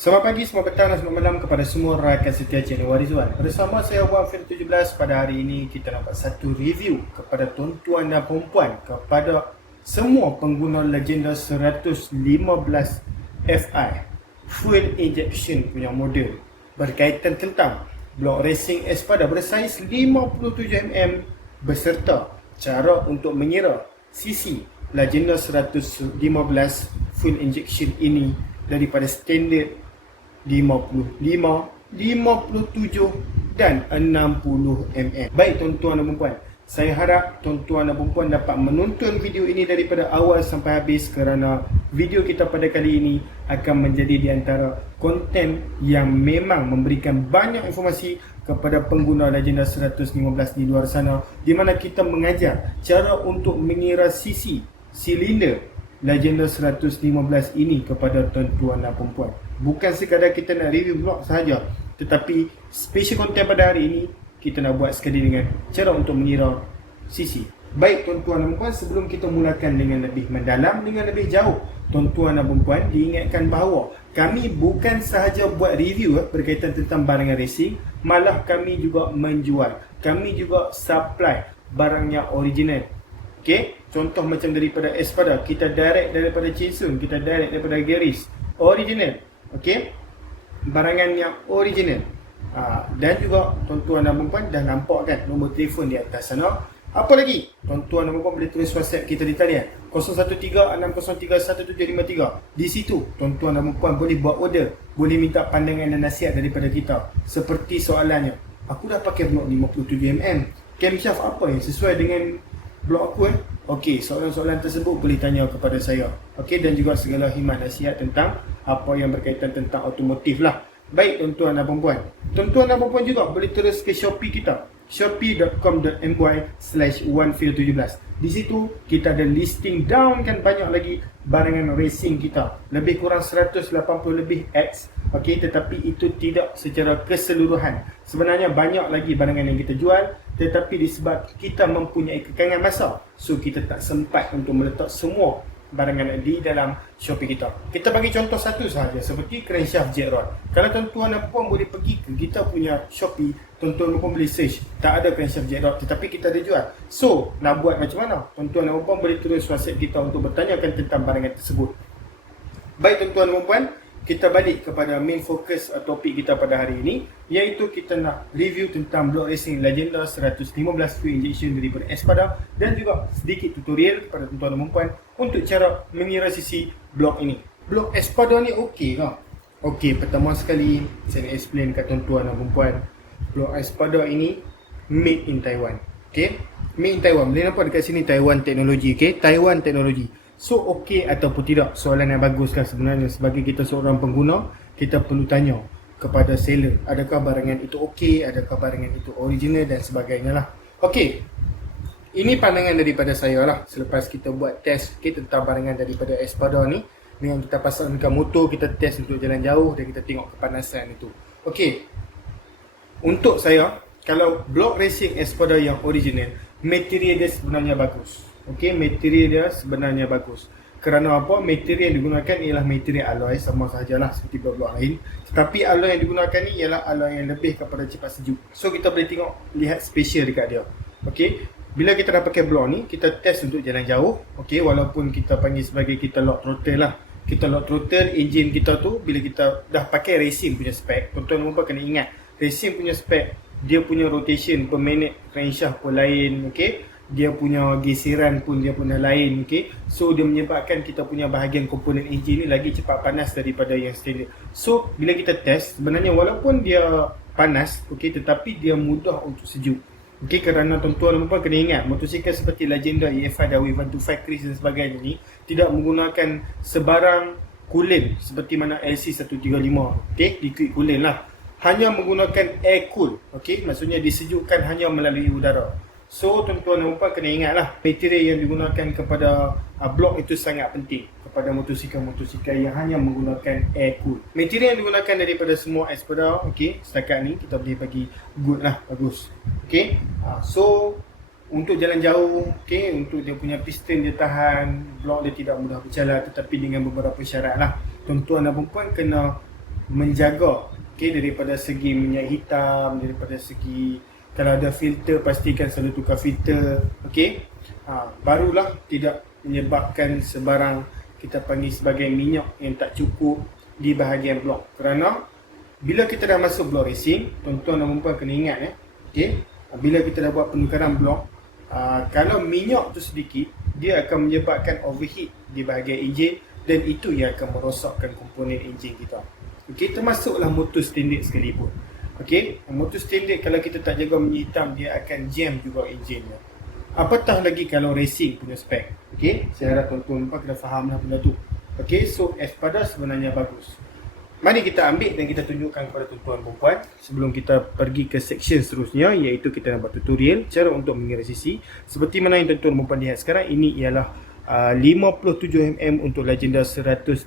Selamat pagi, selamat petang dan selamat malam kepada semua rakan setia channel Warizwan. Bersama saya Wan Fin 17. Pada hari ini kita dapat satu review kepada tuan-tuan dan perempuan, kepada semua pengguna legenda 115 Fi fuel injection punya model berkaitan tentang blok racing Espada bersaiz 57mm beserta cara untuk mengira sisi legenda 115 fuel injection ini daripada standard 55, 57 dan 60mm. Baik tuan-tuan dan perempuan, saya harap tuan-tuan dan perempuan dapat menonton video ini daripada awal sampai habis, kerana video kita pada kali ini akan menjadi di antara konten yang memang memberikan banyak informasi kepada pengguna legenda 115 di luar sana, di mana kita mengajar cara untuk mengira sisi silinder legenda 115 ini kepada tuan-tuan dan perempuan. Bukan sekadar kita nak review blok sahaja, tetapi special content pada hari ini kita nak buat sekali dengan cara untuk mengira sisi. Baik tuan-tuan dan perempuan, sebelum kita mulakan dengan lebih mendalam, dengan lebih jauh, tuan-tuan dan perempuan diingatkan bahawa kami bukan sahaja buat review berkaitan tentang barangan racing, malah kami juga menjual, kami juga supply barang yang original. Okey, contoh macam daripada Espada, kita direct daripada Chinsun, kita direct daripada Geris, original. Okey, barangan yang original. Dan juga tuan-tuan dan perempuan dah nampak kan nombor telefon di atas sana. Apa lagi? Tuan-tuan dan perempuan boleh tulis WhatsApp kita di talian 0136031753. Di situ tuan-tuan dan perempuan boleh buat order, boleh minta pandangan dan nasihat daripada kita. Seperti soalannya, aku dah pakai blok 57mm, camshaft apa yang sesuai dengan blog aku Okey, soalan-soalan tersebut boleh tanya kepada saya. Okey, dan juga segala khidmat nasihat tentang apa yang berkaitan tentang automotif lah. Baik tuan-tuan dan perempuan, tuan-tuan dan perempuan juga boleh terus ke Shopee kita, shopee.com.my/1feel17. Di situ kita ada listing down kan banyak lagi barangan racing kita, lebih kurang 180 lebih X. Okey, tetapi itu tidak secara keseluruhan. Sebenarnya banyak lagi barangan yang kita jual, tetapi disebab kita mempunyai kekangan masa, so kita tak sempat untuk meletak semua barangan di dalam Shopee kita. Kita bagi contoh satu sahaja, seperti crankshaft jet rod. Kalau tuan-tuan dan puan boleh pergi ke kita punya Shopee, tuan-tuan dan puan boleh search, tak ada crankshaft jet rod, tetapi kita ada jual. So, nak buat macam mana? Tuan-tuan dan puan boleh terus WhatsApp kita untuk bertanyakan tentang barangan tersebut. Baik tuan-tuan dan puan, kita balik kepada main fokus topik kita pada hari ini, iaitu kita nak review tentang blok racing legenda 115 fuel injection daripada Espada, dan juga sedikit tutorial kepada tuan-tuan dan perempuan untuk cara mengira sisi blok ini. Blok Espada ni okey ke? Okey, pertama sekali saya nak explain kat tuan-tuan dan perempuan, blok Espada ini made in Taiwan. Okey, made in Taiwan. Boleh nampak dekat sini Taiwan Technology. Okey, Taiwan Technology. So okey ataupun tidak? Soalan yang bagus kan sebenarnya. Sebagai kita seorang pengguna, kita perlu tanya kepada seller, adakah barangan itu okey, adakah barangan itu original dan sebagainya lah. Okey, ini pandangan daripada saya lah selepas kita buat test tentang barangan daripada Espada ni. Dengan kita pasangkan motor, kita test untuk jalan jauh dan kita tengok kepanasan itu. Okey, untuk saya, kalau blok racing Espada yang original, material dia sebenarnya bagus. Okey, material dia sebenarnya bagus. Kerana apa? Material yang digunakan ialah material alloy, sama sahajalah seperti blok-blok lain. Tetapi alloy yang digunakan ni ialah alloy yang lebih kepada cepat sejuk. So kita boleh tengok, lihat special dekat dia. Okey, bila kita dah pakai blok ni, kita test untuk jalan jauh. Okey, walaupun kita panggil sebagai kita lock throttle lah. Kita lock throttle, engine kita tu bila kita dah pakai racing punya spek, tuan-tuan dan kena ingat, racing punya spek, dia punya rotation per minute crankshaft pun lain. Okey, dia punya geseran pun dia punya lain. Okey, so dia menyebabkan kita punya bahagian komponen enjin ni lagi cepat panas daripada yang standard. So bila kita test, sebenarnya walaupun dia panas, okey, tetapi dia mudah untuk sejuk. Okey, kerana tuan-tuan dan puan kena ingat, motosikal seperti Legenda EFI Dawi 125 Chris dan sebagainya ni tidak menggunakan sebarang coolant seperti mana LC135. Okey, liquid coolant lah, hanya menggunakan air cool. Okey, maksudnya disejukkan hanya melalui udara. So tuan-tuan dan puan kena ingatlah, material yang digunakan kepada blok itu sangat penting kepada motosikal-motosikal yang hanya menggunakan air cool. Material yang digunakan daripada semua Espada, okey, setakat ni kita boleh bagi good lah, bagus. Okey, so untuk jalan jauh, okey, untuk dia punya piston dia tahan, blok dia tidak mudah bercalar, tetapi dengan beberapa syarat lah. Tuan-tuan dan puan kena menjaga, okey, daripada segi minyak hitam, daripada segi kalau ada filter pastikan selalu tukar filter, okey. Barulah tidak menyebabkan sebarang kita panggil sebagai minyak yang tak cukup di bahagian blok. Kerana bila kita dah masuk blok racing, tuan-tuan dan puan kena ingat okey, bila kita dah buat penukaran blok, kalau minyak tu sedikit, dia akan menyebabkan overheat di bahagian enjin dan itu yang akan merosakkan komponen enjin kita. Okey, termasuklah motor standard sekalipun. Okey, motor standard kalau kita tak jaga minyak hitam, dia akan jam juga enjinnya. Apatah lagi kalau racing punya spek. Okey, saya harap tuan-tuan kena fahamlah benda tu. Okey, so Espada sebenarnya bagus. Mari kita ambil dan kita tunjukkan kepada tuan-tuan dan puan sebelum kita pergi ke section seterusnya, iaitu kita nak buat tutorial cara untuk mengira sisi. Seperti mana yang tuan-tuan dan puan lihat sekarang, ini ialah 57mm untuk Legenda 115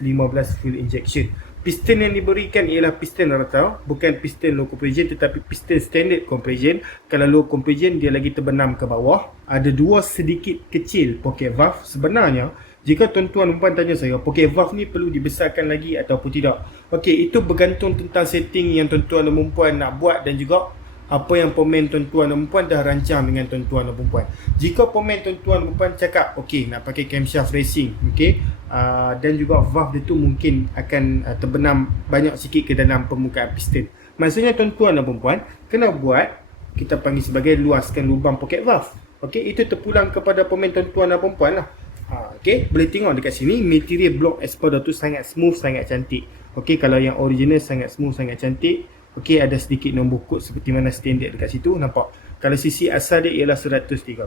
fuel injection. Piston yang diberikan ialah piston rata, bukan piston low compression tetapi piston standard compression. Kalau low compression dia lagi terbenam ke bawah. Ada dua sedikit kecil pocket valve. Sebenarnya jika tuan-tuan dan puan tanya saya, pocket valve ni perlu dibesarkan lagi ataupun tidak? Okey, itu bergantung tentang setting yang tuan-tuan dan puan nak buat dan juga apa yang pemain tuan-tuan dan puan dah rancang dengan tuan-tuan dan puan. Jika pemain tuan-tuan dan puan cakap okey nak pakai camshaft racing, okey, dan juga valve dia tu mungkin akan terbenam banyak sikit ke dalam permukaan piston. Maksudnya tuan-tuan dan puan kena buat kita panggil sebagai luaskan lubang pocket valve. Okey, itu terpulang kepada pemain tuan-tuan dan puan lah. Okey, boleh tengok dekat sini material blok Espada tu sangat smooth, sangat cantik. Okey, kalau yang original sangat smooth, sangat cantik. Okey, ada sedikit nombor kod seperti mana standard dekat situ, nampak. Kalau sisi asal dia ialah 113.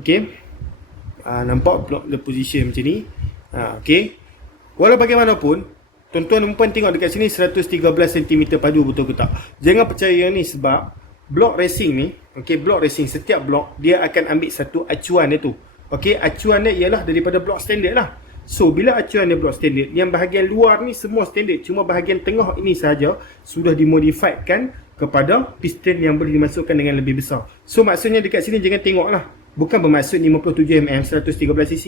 Okey. Nampak blok the position macam ni. Okey. Walau bagaimanapun, tuan-tuan dan puan tengok dekat sini 113 cm padu, betul ke tak? Jangan percaya ni sebab blok racing ni, okey, blok racing setiap blok dia akan ambil satu acuan dia tu. Okey, acuan dia ialah daripada blok standard lah. So, bila acuan dia blok standard, yang bahagian luar ni semua standard. Cuma bahagian tengah ini sahaja sudah dimodifiedkan kepada piston yang boleh dimasukkan dengan lebih besar. So, maksudnya dekat sini jangan tengok lah. Bukan bermaksud 57mm 113cc.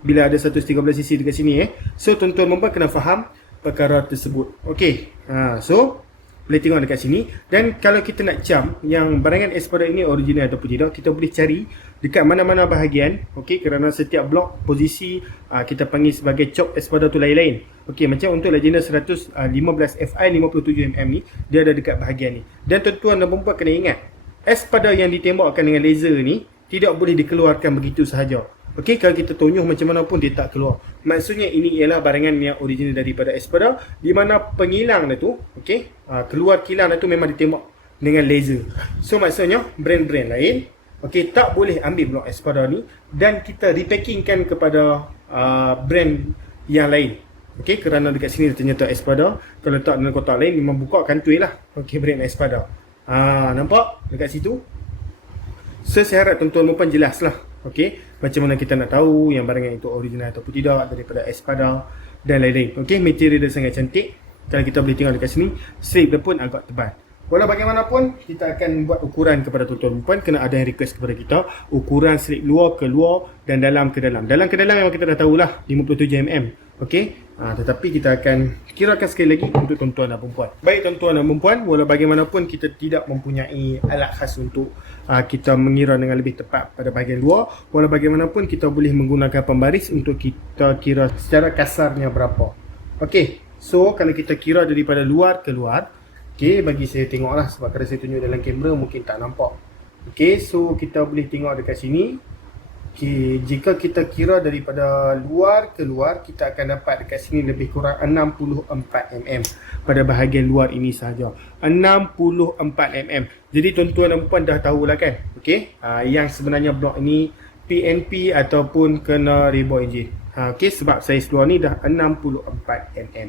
Bila ada 113cc dekat sini So, tuan-tuan dan puan kena faham perkara tersebut. Okey, so boleh tengok dekat sini. Dan kalau kita nak cam yang barangan Espada ini original ataupun tidak, kita boleh cari dekat mana-mana bahagian. Okey, kerana setiap blok posisi kita panggil sebagai chop Espada tu lain-lain. Okey, macam untuk Legenda 115 Fi 57mm ni, dia ada dekat bahagian ni. Dan tuan-tuan dan puan kena ingat, Espada yang ditembakkan dengan laser ni tidak boleh dikeluarkan begitu sahaja. Okey, kalau kita tonyuh macam mana pun dia tak keluar. Maksudnya ini ialah barangan yang original daripada Espada, di mana pengilang dia tu, okey, keluar kilang dia tu memang ditembak dengan laser. So maksudnya brand-brand lain, okey, tak boleh ambil blok Espada ni dan kita repackingkan kepada brand yang lain. Okey, kerana dekat sini ternyata Espada, kalau tak dalam kotak lain memang buka kantoi lah. Okey, brand Espada. Nampak dekat situ? So saya harap tuan-tuan dan puan jelas lah. Okey, macam mana kita nak tahu yang barangan itu original ataupun tidak daripada Espada dan lain-lain. Okey, material dia sangat cantik. Kalau kita boleh tengok dekat sini, strip dia pun agak tebal. Walau bagaimanapun, kita akan buat ukuran kepada tuan-tuan dan puan. Kena ada yang request kepada kita, ukuran strip luar ke luar dan dalam ke dalam. Dalam ke dalam memang kita dah tahulah 57mm. Okey, tetapi kita akan kirakan sekali lagi untuk tuan-tuan dan puan. Baik tuan-tuan dan puan, walau bagaimanapun kita tidak mempunyai alat khas untuk kita mengira dengan lebih tepat pada bahagian luar. Walau bagaimanapun kita boleh menggunakan pembaris untuk kita kira secara kasarnya berapa. Okey, so kalau kita kira daripada luar ke luar, okey, bagi saya tengoklah sebab kalau saya tunjuk dalam kamera mungkin tak nampak. Okey, so kita boleh tengok dekat sini. Okay, jika kita kira daripada luar ke luar, kita akan dapat dekat sini lebih kurang 64mm pada bahagian luar ini sahaja. 64mm. Jadi tuan-tuan dan puan dah tahulah kan, okey, yang sebenarnya blok ini PNP ataupun kena rebor enjin. Okey, sebab saiz luar ni dah 64mm.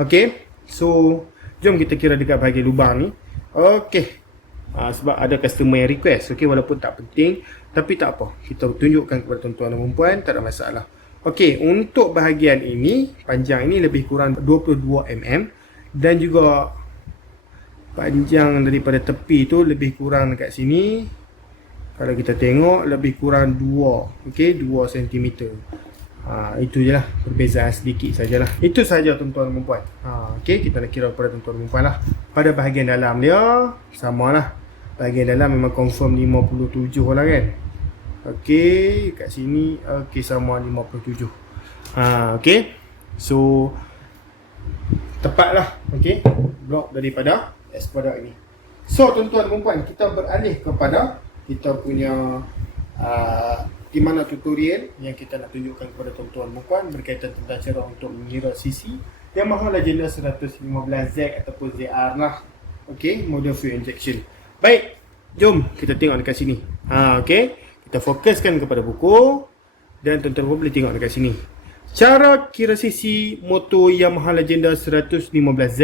Okey, so jom kita kira dekat bahagian lubang ni. Okey, sebab ada customer yang request, okey, walaupun tak penting tapi tak apa, kita tunjukkan kepada tuan-tuan dan puan, tak ada masalah. Okey, untuk bahagian ini, panjang ini lebih kurang 22mm dan juga panjang daripada tepi tu lebih kurang dekat sini. Kalau kita tengok lebih kurang 2, okey, 2 cm. Itu je lah, perbezaan sedikit sajalah. Itu saja tuan-tuan dan puan. Okey, kita nak kira kepada tuan-tuan dan puan lah. Pada bahagian dalam dia sama lah. Bahagian dalam memang confirm 57 lah kan. Okey, kat sini okey sama 57. Okey. So tepat lah. Okey, blok daripada S product ni. So tuan-tuan dan puan, kita beralih kepada kita punya di mana tutorial yang kita nak tunjukkan kepada tuan-tuan dan puan berkaitan tentang cara untuk mengira CC Yamaha Legenda 115Z ataupun ZR lah. Okey, model fuel injection. Baik, jom kita tengok dekat sini. Okey, kita fokuskan kepada buku dan tuan-tuan pun boleh tengok dekat sini. Cara kira CC motor Yamaha Legenda 115Z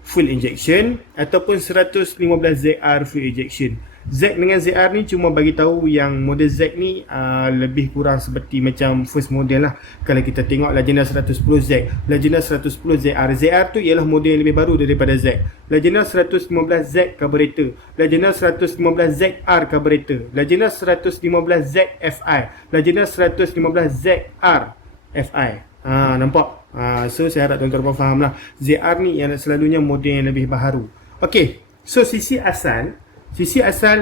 full injection ataupun 115ZR full injection. Z dengan ZR ni cuma bagi tahu yang model Z ni lebih kurang seperti macam first model lah. Kalau kita tengok Legenda 110Z, Legenda 110ZR, ZR tu ialah model yang lebih baru daripada Z. Legenda 115Z carburetor, Legenda 115ZR carburetor, Legenda 115Z FI, Legenda 115ZR FI. Nampak? So saya harap tuan-tuan faham lah. ZR ni yang selalunya model yang lebih baharu. Okey, so CC asal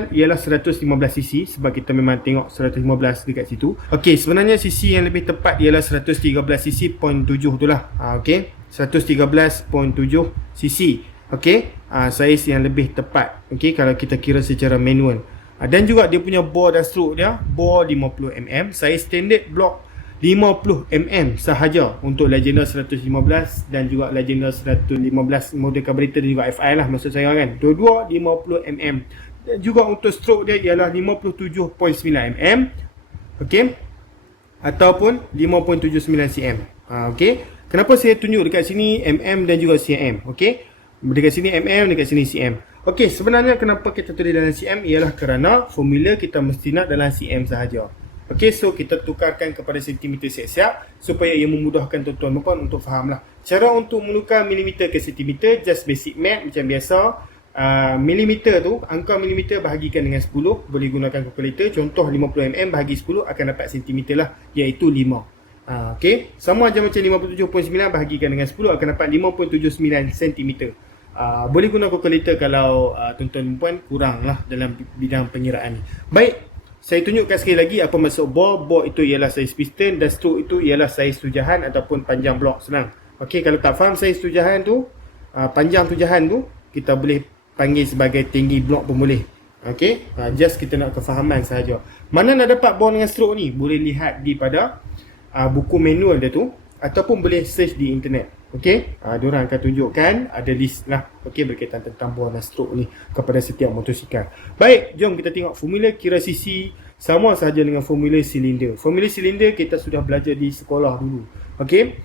ialah 115cc sebab kita memang tengok 115 dekat situ. Okey, sebenarnya cc yang lebih tepat ialah 113cc 0.7 tu lah. Okey, 113.7 cc. Okey, saiz yang lebih tepat. Okey, kalau kita kira secara manual. Dan juga dia punya bore dan stroke dia, bore 50mm, saiz standard block 50mm sahaja untuk Legenda 115 dan juga Legenda 115 model carburetor dan juga FI lah maksud saya kan. Dua-dua 50mm. Dan juga untuk stroke dia ialah 57.9mm. Okey. Ataupun 5.79 cm. Okey. Kenapa saya tunjuk dekat sini mm dan juga cm? Okey. Dekat sini mm, dekat sini cm. Okey, sebenarnya kenapa kita tulis dalam cm ialah kerana formula kita mesti nak dalam cm sahaja. Okey, so kita tukarkan kepada sentimeter siap-siap supaya ia memudahkan tuan-tuan dan puan untuk faham lah. Cara untuk menukar milimeter ke sentimeter, just basic math macam biasa. Milimeter tu, angka milimeter bahagikan dengan 10, boleh gunakan kalkulator. Contoh 50mm bahagi 10 akan dapat sentimeter lah, iaitu 5. Okey, sama je macam 57.9 bahagikan dengan 10 akan dapat 5.79 cm. Boleh guna kalkulator kalau tuan-tuan dan puan kurang lah dalam bidang pengiraan ni. Baik, saya tunjukkan sekali lagi apa maksud bore. Bore itu ialah saiz piston dan stroke itu ialah saiz tujahan ataupun panjang blok, senang. Okey, kalau tak faham saiz tujahan tu, panjang tujahan tu, kita boleh panggil sebagai tinggi blok pun boleh. Okey, just kita nak kefahaman sahaja. Mana nak dapat bore dengan stroke ni? Boleh lihat di pada buku manual dia tu ataupun boleh search di internet. Okey, diorang akan tunjukkan ada list lah, okey, berkaitan tentang bore dan stroke ni kepada setiap motosikal. Baik, jom kita tengok formula kira CC sama sahaja dengan formula silinder. Formula silinder kita sudah belajar di sekolah dulu. Okey,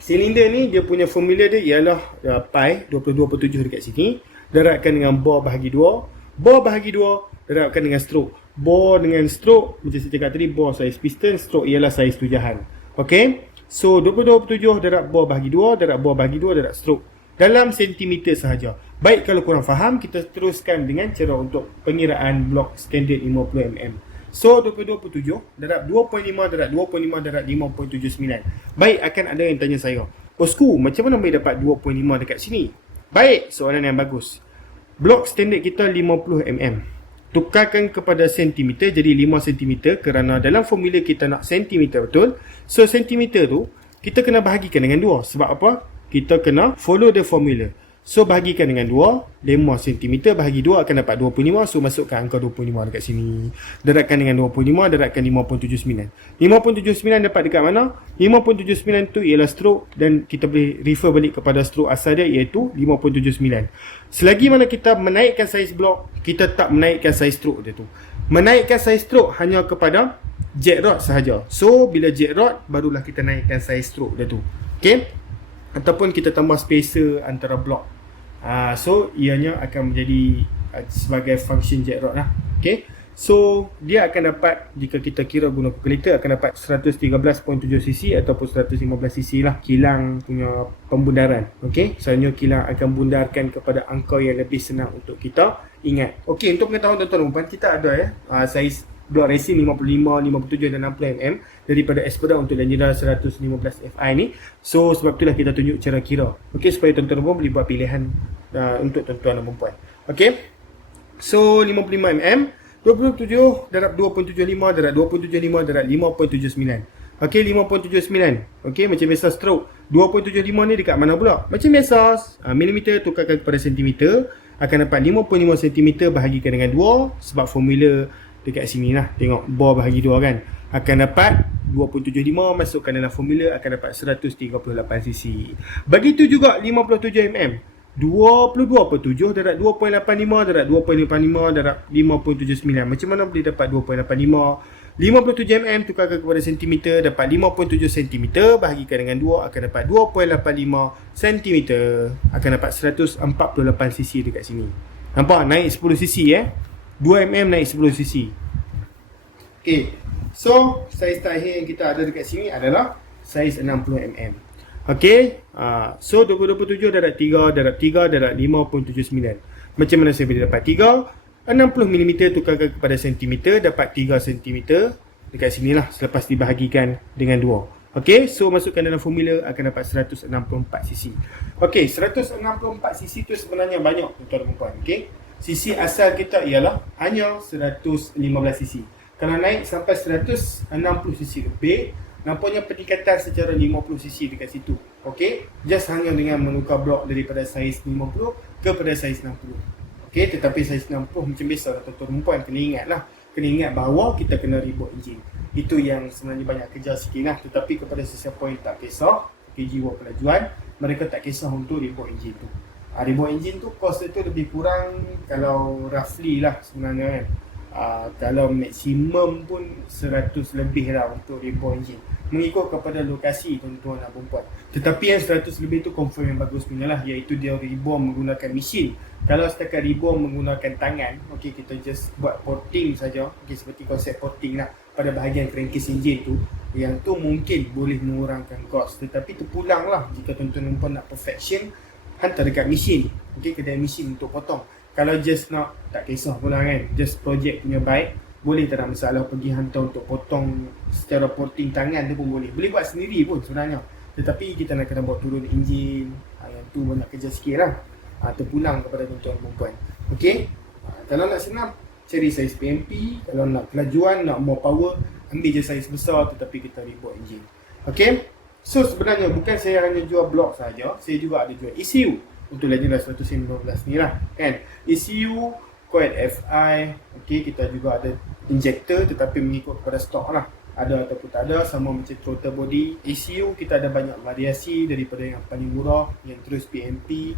silinder ni dia punya formula dia ialah pi 22.7 dekat sini darabkan dengan bore bahagi 2. Bore bahagi 2 darabkan dengan stroke. Bore dengan stroke macam saya cakap tadi, bore saiz piston, stroke ialah saiz tujahan. Okey, so 22.7 darab bore bahagi 2 darab bore bahagi 2 darab stroke dalam sentimeter sahaja. Baik, kalau kurang faham kita teruskan dengan cara untuk pengiraan blok standard 50mm. So 22.7 darab 2.5 darab 2.5 darab 5.79. Baik, akan ada yang tanya saya, bosku, macam mana boleh dapat 2.5 dekat sini? Baik, soalan yang bagus. Blok standard kita 50mm, tukarkan kepada sentimeter jadi 5 cm kerana dalam formula kita nak sentimeter betul. So sentimeter tu kita kena bahagikan dengan 2. Sebab apa? Kita kena follow the formula. So bahagikan dengan 2, 5 cm bahagi 2 akan dapat 25. So masukkan angka 25 dekat sini. Darabkan dengan 25, darabkan 5.79. 5.79 dapat dekat mana? 5.79 tu ialah stroke dan kita boleh refer balik kepada stroke asal dia iaitu 5.79. Selagi mana kita menaikkan saiz blok, kita tak menaikkan saiz stroke dia tu. Menaikkan saiz stroke hanya kepada jack rod sahaja. So bila jack rod barulah kita naikkan saiz stroke dia tu. Okey? Ataupun kita tambah spacer antara blok. So ianya akan menjadi sebagai function jack rod lah. Okay, so dia akan dapat, jika kita kira guna kalkulator, akan dapat 113.7cc ataupun 115cc lah kilang punya pembundaran. Okay, sebenarnya kilang akan bundarkan kepada angka yang lebih senang untuk kita ingat. Okay, untuk pengetahuan tuan-tuan dan puan, kita ada saiz blok racing 55, 57 dan 60mm daripada Espada untuk Legenda 115 Fi ni. So sebab itulah kita tunjuk cara kira. Okey, supaya tuan-tuan pun boleh buat pilihan untuk tuan-tuan dan puan. Okey. So 55mm 27 darab 2.75 darab 2.75 darab 5.79. Okey, 5.79. Okey, macam biasa stroke. 2.75 ni dekat mana pula? Macam biasa, milimeter tukarkan kepada sentimeter, akan dapat 5.5 cm bahagikan dengan 2 sebab formula dekat sini lah. Tengok bore bahagi 2 kan. Akan dapat 2.75 masukkan dalam formula akan dapat 138 cc. Begitu juga 57mm. 22.7 darab 2.85 darab 2.85 darab 5.79. Macam mana boleh dapat 2.85? 57mm tukarkan kepada sentimeter dapat 5.7 cm bahagikan dengan 2 akan dapat 2.85 cm. Akan dapat 148 cc dekat sini. Nampak naik 10 cc 2mm naik 10 cc. Okey. So saiz terakhir yang kita ada dekat sini adalah saiz 60mm. Okey, so 2027 darab 3 darab 3 darab 5.79. Macam mana saya boleh dapat 3? 60mm tukarkan kepada sentimeter dapat 3 cm dekat sinilah selepas dibahagikan dengan 2. Okey, so masukkan dalam formula akan dapat 164 cc. Okey, 164 cc tu sebenarnya banyak tuan-tuan dan puan. Okey, cc asal kita ialah hanya 115 cc. Kalau naik sampai 160 cc lebih, nampaknya peningkatan secara 50cc dekat situ. Okey, just hanya dengan menukar blok daripada saiz 50 kepada saiz 60. Okey, tetapi saiz 60 macam biasa tuan-tuan dan puan kena ingat lah. Kena ingat bahawa kita kena rebuild enjin. Itu yang sebenarnya banyak kerja sikit lah. Tetapi kepada sesiapa yang tak kisah, jiwa pelajuan, mereka tak kisah untuk rebuild enjin tu. Rebuild enjin tu cost dia tu lebih kurang kalau roughly lah sebenarnya kan. Kalau maksimum pun 100 lebih lah untuk reborn engine, mengikut kepada lokasi tuan-tuan dan perempuan. Tetapi yang 100 lebih tu confirm yang bagus punya lah, iaitu dia reborn menggunakan mesin. Kalau setakat reborn menggunakan tangan, okey, kita just buat porting saja, okey, seperti konsep porting lah pada bahagian crankcase engine tu, yang tu mungkin boleh mengurangkan cost. Tetapi terpulang lah jika tuan-tuan dan perempuan nak perfection, hantar dekat mesin, okey, kedai mesin untuk potong. Kalau just nak, tak kisah pula kan, just project punya baik, boleh tak ada masalah pergi hantar untuk potong secara porting tangan tu pun boleh. Boleh buat sendiri pun sebenarnya. Tetapi kita nak kena buat turun enjin, yang tu banyak kerja sikit lah. Terpulang kepada tuan-tuan perempuan. Okey, kalau nak senang, cari saiz PMP. Kalau nak kelajuan, nak more power, ambil je saiz besar tetapi kita rebuild enjin. Okey, so sebenarnya bukan saya hanya jual blok saja, saya juga ada jual ECU. Untuk Legenda 115 ni lah kan. ECU, coil FI, okey, kita juga ada injector tetapi mengikut kepada stok lah. Ada ataupun tak ada, sama macam throttle body. ECU kita ada banyak variasi daripada yang paling murah, yang terus PMP,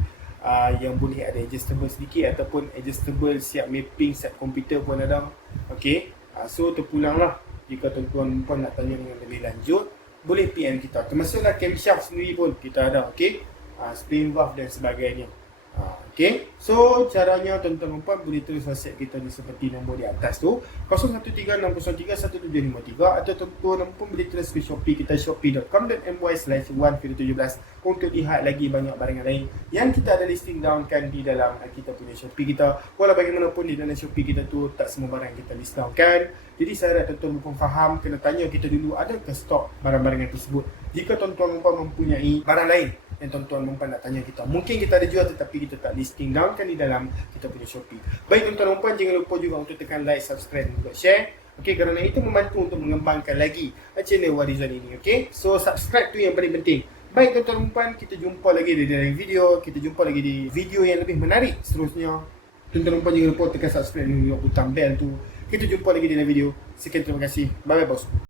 yang boleh ada adjustable sedikit ataupun adjustable siap mapping, siap komputer pun ada. Okey, so terpulang lah. Jika tuan-tuan pun nak tanya dengan lebih lanjut, boleh PM kita. Termasuklah camshaft sendiri pun kita ada, okey. Spring valve dan sebagainya. Okay, so caranya tuan-tuan dan puan boleh terus WhatsApp kita di seperti nombor di atas tu 0136031753 atau tuan-tuan dan puan boleh terus ke Shopee kita shopee.com.my/1video17 untuk lihat lagi banyak barangan lain yang kita ada listing down kan di dalam kita punya Shopee kita. Walau bagaimanapun di dalam Shopee kita tu tak semua barang kita list down kan. Jadi saya harap tuan-tuan dan puan faham, kena tanya kita dulu adakah stok barang-barangan tersebut. Jika tuan-tuan dan puan mempunyai barang lain yang tuan-tuan perempuan nak tanya kita, mungkin kita ada jual tetapi kita tak listing down kan di dalam kita punya Shopee. Baik tuan-tuan perempuan, jangan lupa juga untuk tekan like, subscribe dan juga share. Okey, kerana itu membantu untuk mengembangkan lagi channel Warizon ini. Okey, so subscribe tu yang paling penting. Baik tuan-tuan perempuan, kita jumpa lagi di dalam video. Kita jumpa lagi di video yang lebih menarik seterusnya. Tuan-tuan perempuan jangan lupa tekan subscribe dan juga butang bell tu. Kita jumpa lagi di dalam video. Sekian, terima kasih. Bye bye bosku.